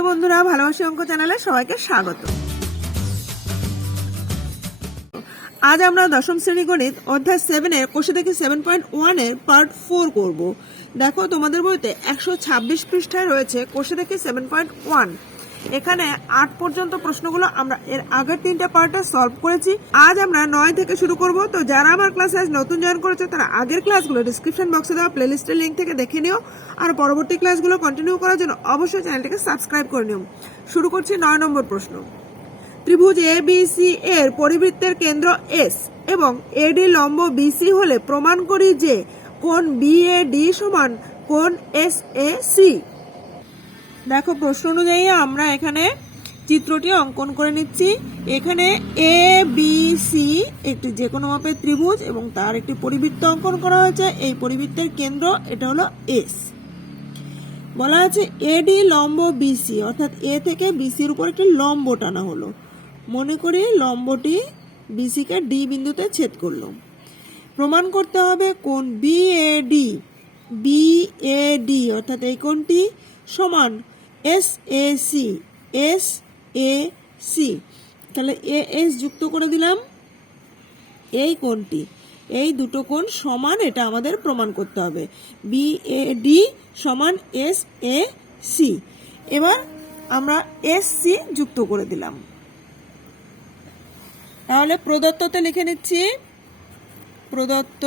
প্রিয় বন্ধুরা, ভালোবাসি অঙ্ক চ্যানেলে সবাইকে স্বাগত। আজ আমরা দশম শ্রেণী গণিত অধ্যায় 7 এর কোষে দেখি 7.1 এর পার্ট 4 করব। দেখো তোমাদের বইতে 126 পৃষ্ঠায় রয়েছে কোষে দেখি 7.1। এখানে 8 পর্যন্ত প্রশ্নগুলো আমরা এর আগের 3টা পার্টে সলভ করেছি। আজ আমরা 9 থেকে শুরু করব। তো যারা আমার ক্লাসে আজ নতুন জয়েন করেছে তারা আগের ক্লাসগুলো ডেসক্রিপশন বক্সে দেওয়া প্লেলিস্টের লিংক থেকে দেখে নিও, আর পরবর্তী ক্লাসগুলো কন্টিনিউ করার জন্য অবশ্যই চ্যানেলটিকে সাবস্ক্রাইব করে নিও। শুরু করছি 9 নম্বর প্রশ্ন। ত্রিভুজ ABC এর পরিবৃত্তের কেন্দ্র S এবং AD লম্ব BC হলে প্রমাণ করি যে কোণ BAD সমান কোণ SAC। দেখো প্রশ্ন অনুযায়ী আমরা এখানে চিত্রটি অঙ্কন করে নিচ্ছি। এখানে ABC একটি যে কোনো মাপের ত্রিভুজ এবং তার একটি পরিবৃত্ত অঙ্কন করা হয়েছে। এই পরিবৃত্তের কেন্দ্র এটা হলো S। বলা আছে AD লম্ব BC, অর্থাৎ A থেকে BC এর উপর একটি লম্ব টানা হলো। মনে করি লম্বটি BC কে D বিন্দুতে ছেদ করলো। প্রমাণ করতে হবে কোণ BAD অর্থাৎ এই কোণটি সমান SAC। তাহলে AS যুক্ত করে দিলাম। এই কোণটি, এই দুটো কোণ সমান, এটা আমাদের প্রমাণ করতে হবে। BAD সমান SAC। এবার আমরা SC যুক্ত করে দিলাম। তাহলে প্রদত্ততে লিখে নিচ্ছি, প্রদত্ত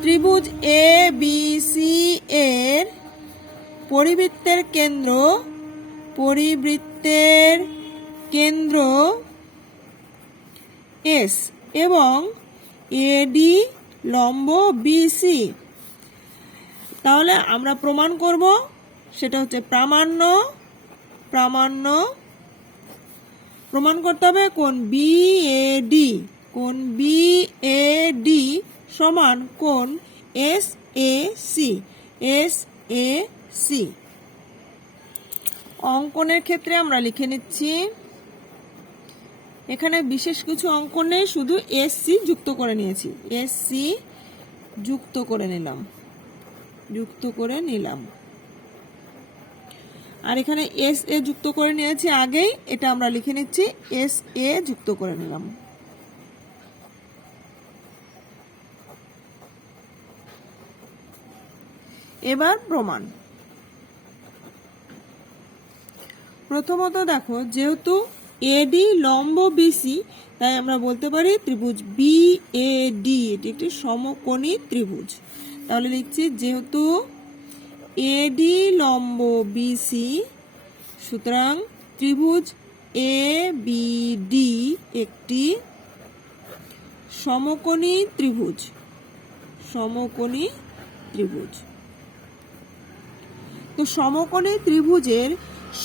ত্রিভুজ ABC এর পরিবৃত্তের কেন্দ্র S এবং AD লম্ব BC। তাহলে আমরা প্রমাণ করব, সেটা হচ্ছে প্রামাণ্য। প্রমাণ করতে হবে কোণ BAD সমান কোণ SAC। অঙ্কনের ক্ষেত্রে আমরা লিখে নিচ্ছি, এখানে বিশেষ কিছু অঙ্কন নেই, শুধু SC যুক্ত করে নিয়েছি। SC যুক্ত করে নিলাম। আর এখানে SA যুক্ত করে নিয়েছি আগেই, এটা আমরা লিখে নিচ্ছি SA যুক্ত করে নিলাম। এবার প্রমাণ। প্রথমত দেখো, যেহেতু AD লম্ব BC, তাই আমরা বলতে পারি ত্রিভুজ BAD এটি একটি সমকোণী ত্রিভুজ। তাহলে লিখছি যেহেতু AD লম্ব BC, সুতরাং ত্রিভুজ ABD একটি সমকোণী ত্রিভুজ। তো সমকোণী ত্রিভুজের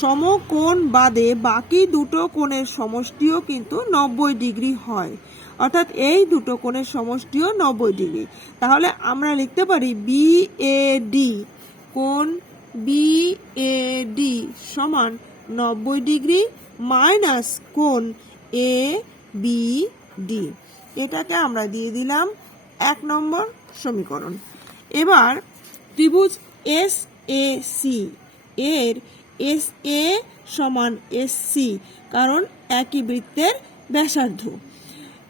সমকোণ বাদে বাকি দুটো কোণের সমষ্টিও কিন্তু 90 ডিগ্রি হয়, অর্থাৎ এই দুটো কোণের সমষ্টিও 90 ডিগ্রি। তাহলে আমরা লিখতে পারি BAD, কোণ BAD সমান 90 ডিগ্রি মাইনাস কোণ ABD। এটাকে আমরা দিয়ে দিলাম 1 নম্বর সমীকরণ। এবার ত্রিভুজ SAC এর SA সমান SC, কারণ একই বৃত্তের ব্যাসার্ধ।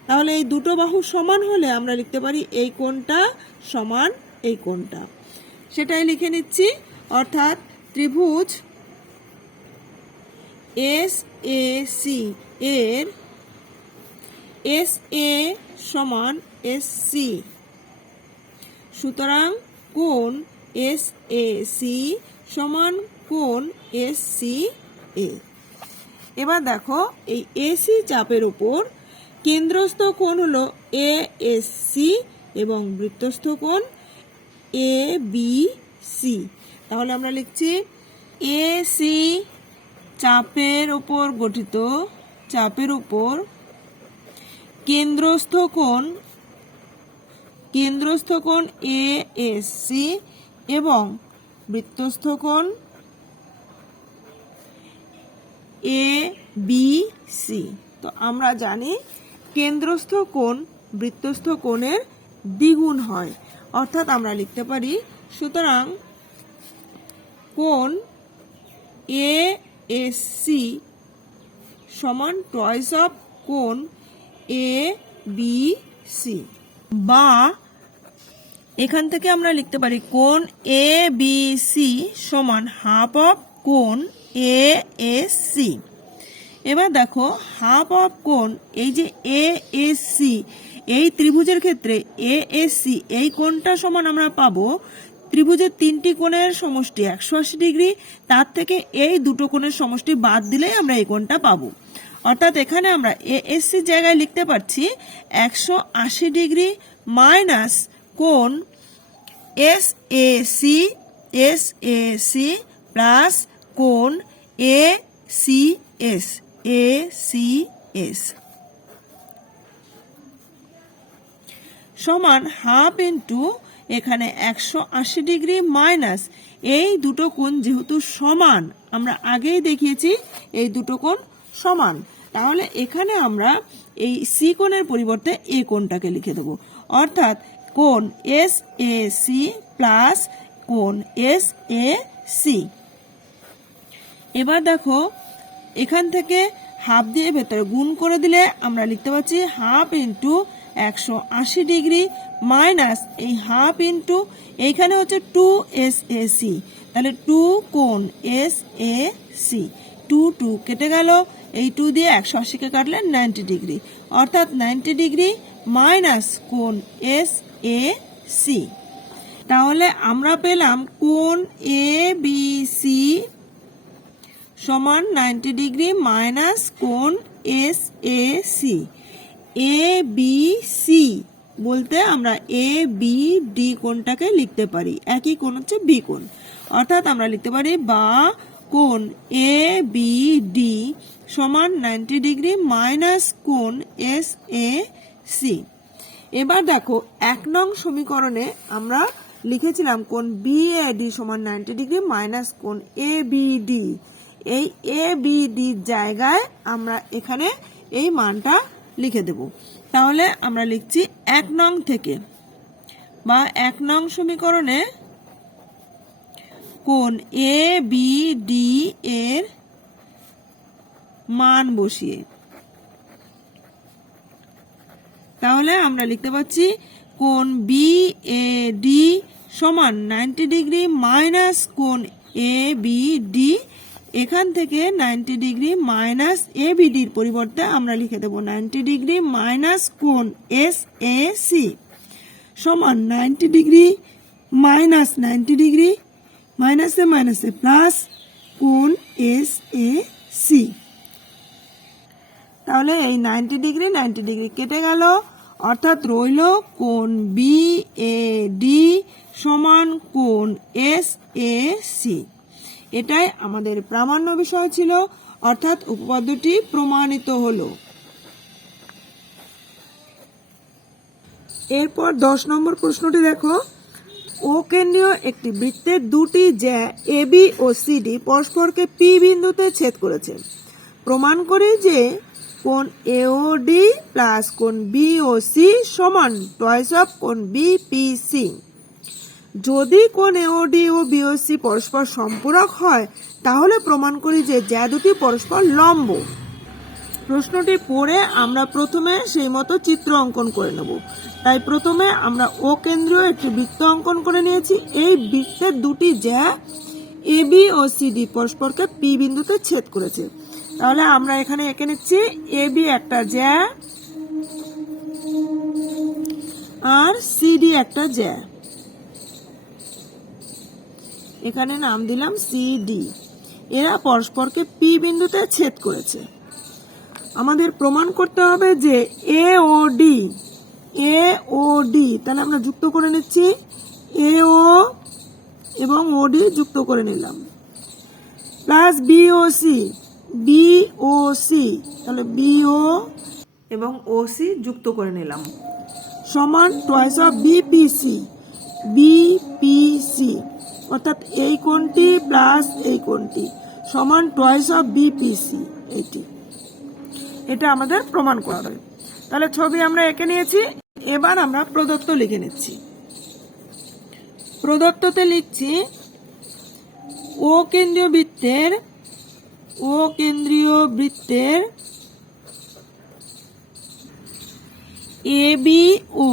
তাহলে এই দুটো বাহু সমান হলে আমরা লিখতে পারি এই কোণটা সমান এই কোণটা, সেটাই লিখে নিচ্ছি। অর্থাৎ ত্রিভুজ SAC এর SA সমান SC, সুতরাং কোণ SAC সমান কোণ SCA। এবার দেখো, এই AC চাপের উপর কেন্দ্রস্থ কোণ হলো ASC এবং বৃত্তস্থ কোণ ABC। তাহলে আমরা লিখছি AC চাপের উপর গঠিত, চাপের উপর কেন্দ্রস্থ কোণ ASC এবং বৃত্তস্থ কোণ ABC। তো আমরা জানি কেন্দ্রস্থ কোণ বৃত্তস্থ কোণের দ্বিগুণ হয়, অর্থাৎ আমরা লিখতে পারি সুতরাং কোণ এ এস সি সমান টয়েস অফ কোণ এ বি সি, বা এখান থেকে আমরা লিখতে পারি কোণ এ বি সি সমান হাফ অফ কোণ এ এস সি। এবার দেখো হাফ অফ কোণ এই যে এ এস সি, এই ত্রিভুজের ক্ষেত্রে এ এস সি এই কোণটা সমান আমরা পাবো ত্রিভুজের তিনটি কোণের সমষ্টি 180 ডিগ্রি, তার থেকে এই দুটো কোণের সমষ্টি বাদ দিলেই আমরা এই কোণটা পাবো। অর্থাৎ এখানে আমরা এ এস সি জায়গায় লিখতে পারছি 180 ডিগ্রি মাইনাস কোণ এস এ সি প্লাস কোণ এ সি এস সমান হাফ ইন্টু এখানে 180 ডিগ্রি মাইনাস এই দুটো কোণ যেহেতু সমান, আমরা আগেই দেখিয়েছি এই দুটো কোণ সমান, তাহলে এখানে আমরা এই সি কোণের পরিবর্তে এ কোণটাকে লিখে দেবো। অর্থাৎ কোণ এস এ সি প্লাস কোণ এস এ সি। এবার দেখো এখান থেকে হাফ দিয়ে ভেতরে গুণ করে দিলে আমরা লিখতে পাচ্ছি হাফ ইন্টু 180 ডিগ্রি মাইনাস এই হাফ ইন্টু এইখানে হচ্ছে 2SAC, তাহলে 2 কোণ SAC, 2 কেটে গেল, এই 2 দিয়ে 180কে কাটলে 90 ডিগ্রি, অর্থাৎ 90 ডিগ্রি মাইনাস কোণ SAC। তাহলে আমরা পেলাম কোণ ABC সমান 90 ডিগ্রি মাইনাস কোণ SAC। ABC বলতে আমরা ABD কোণটাকে লিখতে পারি, একই কোণ হচ্ছে বি কোণ, অর্থাৎ আমরা লিখতে পারি বা কোণ ABD সমান 90 ডিগ্রি মাইনাস কোণ SAC। এবার দেখো 1 নং সমীকরণে আমরা লিখেছিলাম কোণ BAD সমান 90 ডিগ্রি মাইনাস কোণ ABD, এই ABD জায়গায় আমরা এখানে এই মানটা লিখে দেব। তাহলে আমরা লিখছি 1 নং থেকে বা 1 নং সমীকরণে কোণ ABD এর মান বসিয়ে, তাহলে আমরা লিখতে পাচ্ছি কোণ BAD সমান 90 ডিগ্রি মাইনাস কোণ ABD, এখান থেকে 90 ডিগ্রি মাইনাস ABD এর পরিবর্তে আমরা লিখে দেব 90 ডিগ্রি মাইনাস কোণ SAC সমান 90 ডিগ্রি মাইনাস 90 ডিগ্রি মাইনাসে মাইনাসে প্লাস কোণ SAC। তাহলে এই 90 ডিগ্রি কেটে গেল, অর্থাৎ রইল কোণ BAD সমান কোণ SAC। এটাই আমাদের প্রামাণ্য বিষয় ছিল, অর্থাৎ উপপাদ্যটি প্রমাণিত হলো। এরপর 10 নম্বর প্রশ্নটি দেখো, ও কেন্দ্রীয় একটি বৃত্তের দুটি জ্যা AB ও CD পরস্পরকে P বিন্দুতে ছেদ করেছে। প্রমাণ করি যে কোণ AOD প্লাস কোণ BOC সমান টয়েস অফ কোণ BPC। যদি কোণ AOD ও BOC পরস্পর সম্পূরক হয় তাহলে প্রমাণ করি যে জ্যা দুটি পরস্পর লম্ব। প্রশ্নটি পড়ে আমরা প্রথমে সেই মতো চিত্র অঙ্কন করে নেব। তাই প্রথমে আমরা ও কেন্দ্রীয় একটি বৃত্ত অঙ্কন করে নিয়েছি। এই বৃত্তের দুটি জ্যা AB ও CD পরস্পরকে P বিন্দুতে ছেদ করেছে। তাহলে আমরা এখানে এঁকে নিচ্ছি AB একটা জ্যা আর CD একটা জ্যা, এখানে নাম দিলাম CD। এরা পরস্পরকে P বিন্দুতে ছেদ করেছে। আমাদের প্রমাণ করতে হবে যে AOD তাহলে আমরা যুক্ত করে নিচ্ছি, AO এবং OD যুক্ত করে নিলাম, প্লাস BOC তাহলে BO এবং OC যুক্ত করে নিলাম, সমান টয়েস অফ BPC, অর্থাৎ এই কোণটি প্লাস এই কোণটি সমান টয়েস অফ BPC। এটা আমাদের প্রমাণ করা হবে। তাহলে ছবি আমরা এঁকে নিয়েছি, এবার আমরা প্রদত্ত লিখে নিচ্ছি। প্রদত্ততে লিখছি ও কেন্দ্রীয় বৃত্তের ও কেন্দ্রীয় বৃত্তের AB ও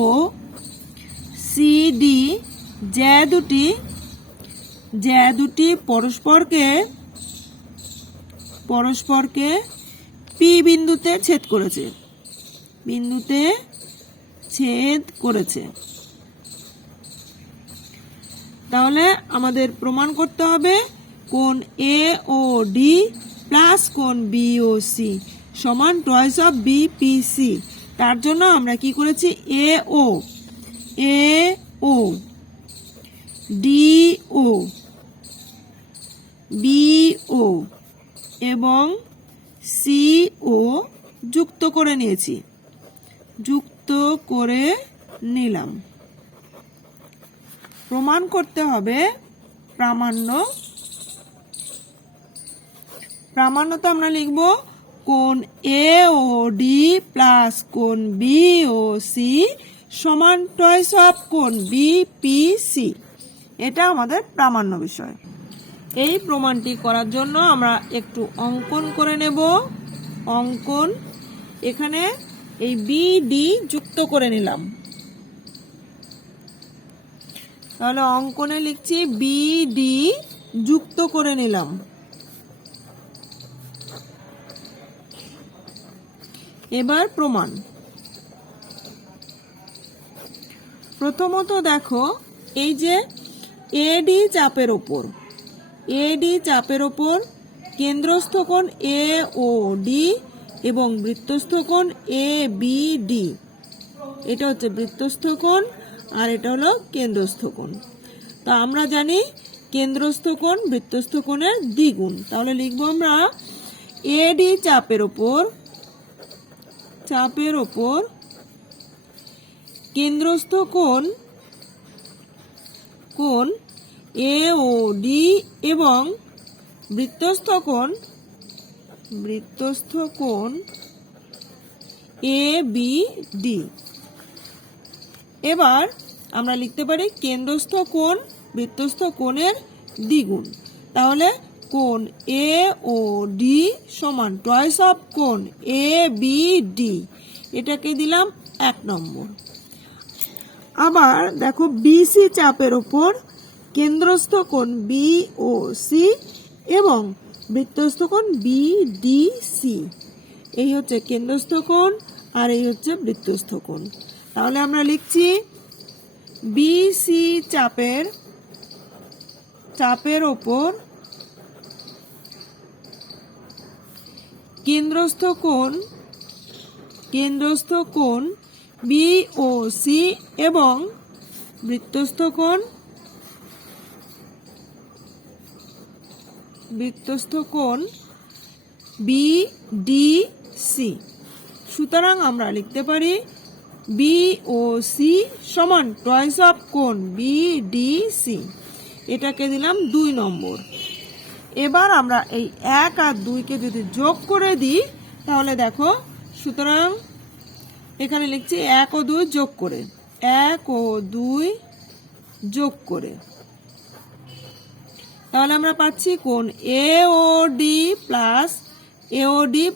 CD যে দুটি পরস্পরকে P বিন্দুতে ছেদ করেছে তাহলে আমাদের প্রমাণ করতে হবে কোণ AOD প্লাস কোণ BOC সমান টয়েস অফ BPC। তার জন্য আমরা কি করেছি AO DO BO এবং CO যুক্ত করে নিলাম। প্রমাণ করতে হবে প্রামাণ্যতা আমরা লিখব কোণ AOD প্লাস কোণ BOC সমান টয়েস অফ কোণ BPC। এটা আমাদের প্রামাণ্য বিষয়। এই প্রমাণটি করার জন্য আমরা একটু অঙ্কন করে নেব। এখানে এই BD যুক্ত করে নিলাম। তাহলে অঙ্কনে লিখছি BD যুক্ত করে নিলাম। এবার প্রমাণ। প্রথমত দেখো এই যে AD চাপের ওপর কেন্দ্রস্থ কোণ AOD এবং বৃত্তস্থ কোণ ABD। এটা হচ্ছে বৃত্তস্থ কোণ আর এটা হলো কেন্দ্রস্থ কোণ। তো আমরা জানি কেন্দ্রস্থ কোণ বৃত্তস্থ কোণের দ্বিগুণ। তাহলে লিখব আমরা AD চাপের ওপর কেন্দ্রস্থ কোণ AOD এবং বৃত্তস্থ কোণ ABD। এবার আমরা লিখতে পারি কেন্দ্রস্থ কোণ বৃত্তস্থ কোণের দ্বিগুণ। তাহলে কোণ AOD সমান টয়েস অফ কোণ ABD। এটাকে দিলাম 1 নম্বর। আবার দেখো BC চাপের ওপর কেন্দ্রস্থ কোণ BOC এবং বৃত্তস্থ কোণ BDC। এই হচ্ছে কেন্দ্রস্থ কোণ আর এই হচ্ছে বৃত্তস্থ কোণ। তাহলে আমরা লিখছি BC চাপের ওপর কেন্দ্রস্থ কোণ BOC এবং বৃত্তস্থ কোণ BDC। সুতরাং আমরা লিখতে পারি BOC সমান টয়েস অফ কোণ BDC। এটাকে দিলাম 2 নম্বর। এবার আমরা এই 1 আর 2 কে যদি যোগ করে দিই তাহলে দেখো, সুতরাং এখানে লিখছি 1 ও 2 যোগ করে তাহলে আমরা পাচ্ছি কোণ AOD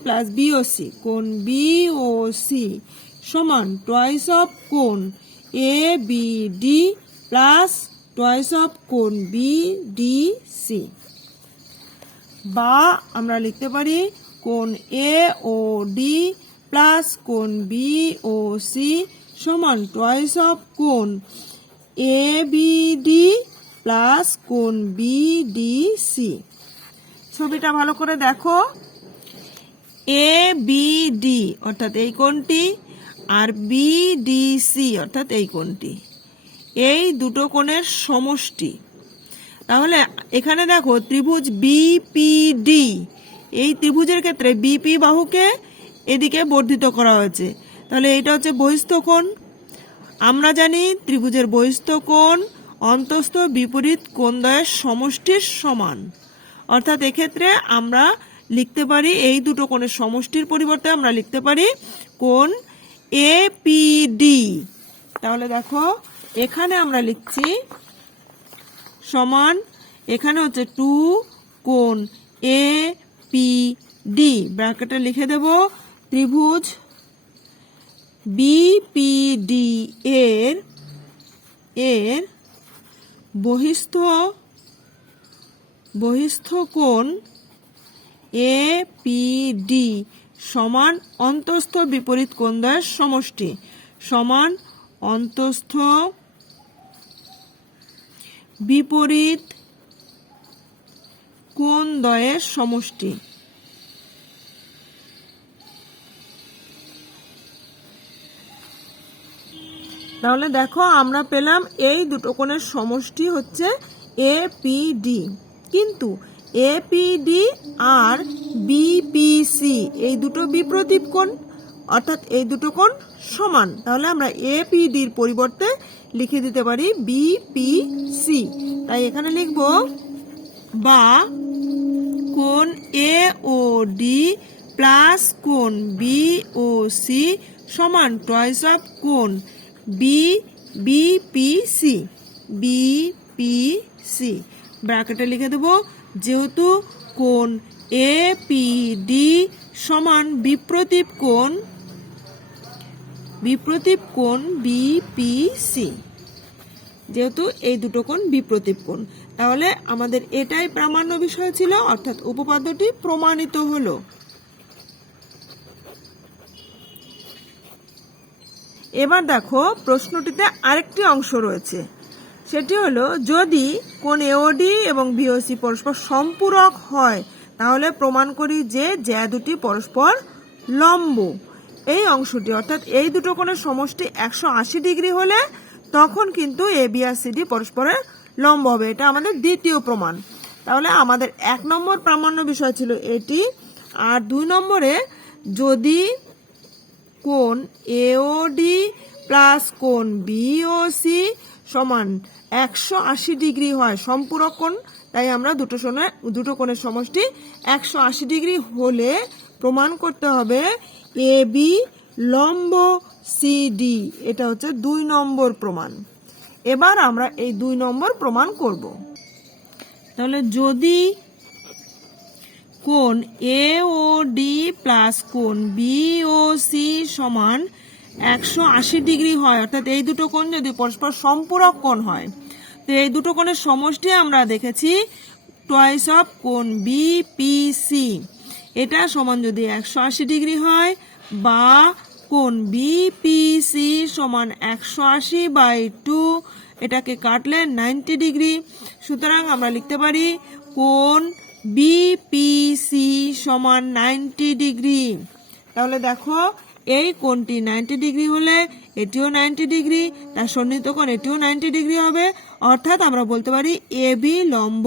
প্লাস BOC কোণ BOC সমান টয়েস অফ কোণ ABD প্লাস টয়েস অফ কোণ BDC। বা আমরা লিখতে পারি কোণ AOD প্লাস কোণ BOC সমান টয়েস অফ কোণ ABD প্লাস কোণ BDC। ছবিটা ভালো করে দেখো, ABD অর্থাৎ এই কোণটি আর BDC অর্থাৎ এই কোণটি, এই দুটো কোণের সমষ্টি। তাহলে এখানে দেখো ত্রিভুজ BPD, এই ত্রিভুজের ক্ষেত্রে BP বাহুকে এদিকে বর্ধিত করা হয়েছে। তাহলে এটা হচ্ছে বহিস্থ কোণ। আমরা জানি ত্রিভুজের বহিস্থ কোণ অন্তস্থ বিপরীত কোণদ্বয়ের সমষ্টির সমান। অর্থাৎ এক্ষেত্রে আমরা লিখতে পারি এই দুটো কোণের সমষ্টির পরিবর্তে আমরা লিখতে পারি কোণ APD। তাহলে দেখো এখানে আমরা লিখছি সমান, এখানে হচ্ছে 2 কোণ পি ডি ব্র্যাকেটে লিখে দেব ত্রিভুজ বিপিডি এর বহিস্থ কোণ এপিডি সমান অন্তস্থ বিপরীত কোণদ্বয়ের সমষ্টি সমান অন্তস্থ বিপরীত কোণদ্বয়ের সমষ্টি। তাহলে দেখো আমরা পেলাম এই দুটো কোণের সমষ্টি হচ্ছে এপিডি, কিন্তু এপিডি আর বিপিসি এই দুটো বিপ্রতীপ কোণ, অর্থাৎ এই দুটো কোণ সমান। তাহলে আমরা এপিডির পরিবর্তে লিখে দিতে পারি বিপিসি। তাই এখানে লিখব বা কোণ এ ও ডি প্লাস কোণ বি ও সি সমান টয়েস অফ কোণ বিপিসি ব্র্যাকেটে লিখে দেব, যেহেতু কোণ এপিডি সমান বিপ্রতীপ কোণ বিপিসি, যেহেতু এই দুটো কোণ বিপ্রতীপ কোণ, তাহলে আমাদের এটাই প্রামাণ্য বিষয় ছিল, অর্থাৎ উপপাদ্যটি প্রমাণিত হলো। এবার দেখো প্রশ্নটিতে আরেকটি অংশ রয়েছে, সেটি হলো যদি কোণ এওডি এবং বিওসি পরস্পর সম্পূরক হয় তাহলে প্রমাণ করি যে জ্যা দুটি পরস্পর লম্ব। এই অংশটি অর্থাৎ এই দুটো কোণের সমষ্টি 180 ডিগ্রি হলে তখন কিন্তু এ বি আর সিডি পরস্পরের লম্ব হবে। এটা আমাদের দ্বিতীয় প্রমাণ। তাহলে আমাদের 1 নম্বর প্রামাণ্য বিষয় ছিল এটি, আর 2 নম্বরে যদি কোণ এওডি প্লাস কোণ বিওসি সমান 180 ডিগ্রি হয়, সম্পূরক কোণ, তাই আমরা দুটো কোণের সমষ্টি 180 ডিগ্রি হলে প্রমাণ করতে হবে এ বি লম্ব সিডি। এটা হচ্ছে 2 নম্বর প্রমাণ। এবার আমরা এই 2 নম্বর প্রমাণ করব। তাহলে যদি কোণ এওডি প্লাস কোণ বিওসি সমান 180 ডিগ্রি হয়, অর্থাৎ এই দুটো কোণ যদি পরস্পর সম্পূরক কোণ হয়, তো এই দুটো কোণের সমষ্টি আমরা দেখেছি টয়েস অফ কোণ বিপিসি। এটা সমান যদি 180 ডিগ্রি হয় বা কোণ বিপিসি সমান 180/2, এটাকে কাটলে 90 ডিগ্রি। সুতরাং আমরা লিখতে পারি কোণ বিপিসি সমান 90 ডিগ্রি। তাহলে দেখো এই কোণটি 90 ডিগ্রি হলে এটিও 90 ডিগ্রি, তার সন্নিহিত কোণ এটিও 90 ডিগ্রি হবে, অর্থাৎ আমরা বলতে পারি এ বি লম্ব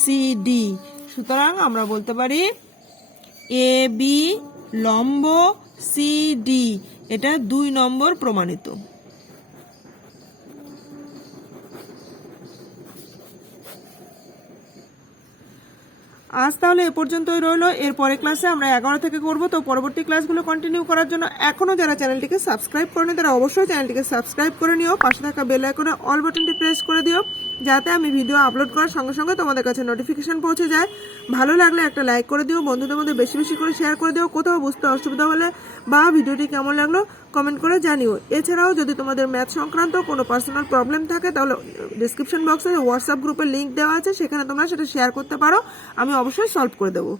সিডি। সুতরাং আমরা বলতে পারি এ বি লম্ব সিডি। এটা 2 নম্বর প্রমাণিত। আজ তাহলে এ পর্যন্তই রইল। এর পরের ক্লাসে আমরা 11 থেকে করব। তো পরবর্তী ক্লাসগুলো কন্টিনিউ করার জন্য এখনো যারা চ্যানেলটিকে সাবস্ক্রাইব করেনি তারা অবশ্যই চ্যানেলটিকে সাবস্ক্রাইব করে নিও, পাশে থাকা বেল আইকনে অল বাটনটি প্রেস করে দিও, যাতে আমি ভিডিও আপলোড করার সঙ্গে সঙ্গে তোমাদের কাছে নোটিফিকেশন পৌঁছে যায়। ভালো লাগলে একটা লাইক করে দিও, বন্ধুদের মধ্যে বেশি বেশি করে শেয়ার করে দিও। কোথাও বুঝতে অসুবিধা হলে বা ভিডিওটি কেমন লাগলো কমেন্ট করে জানিও। এছাড়াও যদি তোমাদের ম্যাথ সংক্রান্ত কোনো পার্সোনাল প্রবলেম থাকে তাহলে ডিসক্রিপশন বক্সে হোয়াটসঅ্যাপ গ্রুপের লিঙ্ক দেওয়া আছে, সেখানে তোমরা সেটা শেয়ার করতে পারো, আমি অবশ্যই সলভ করে দেবো।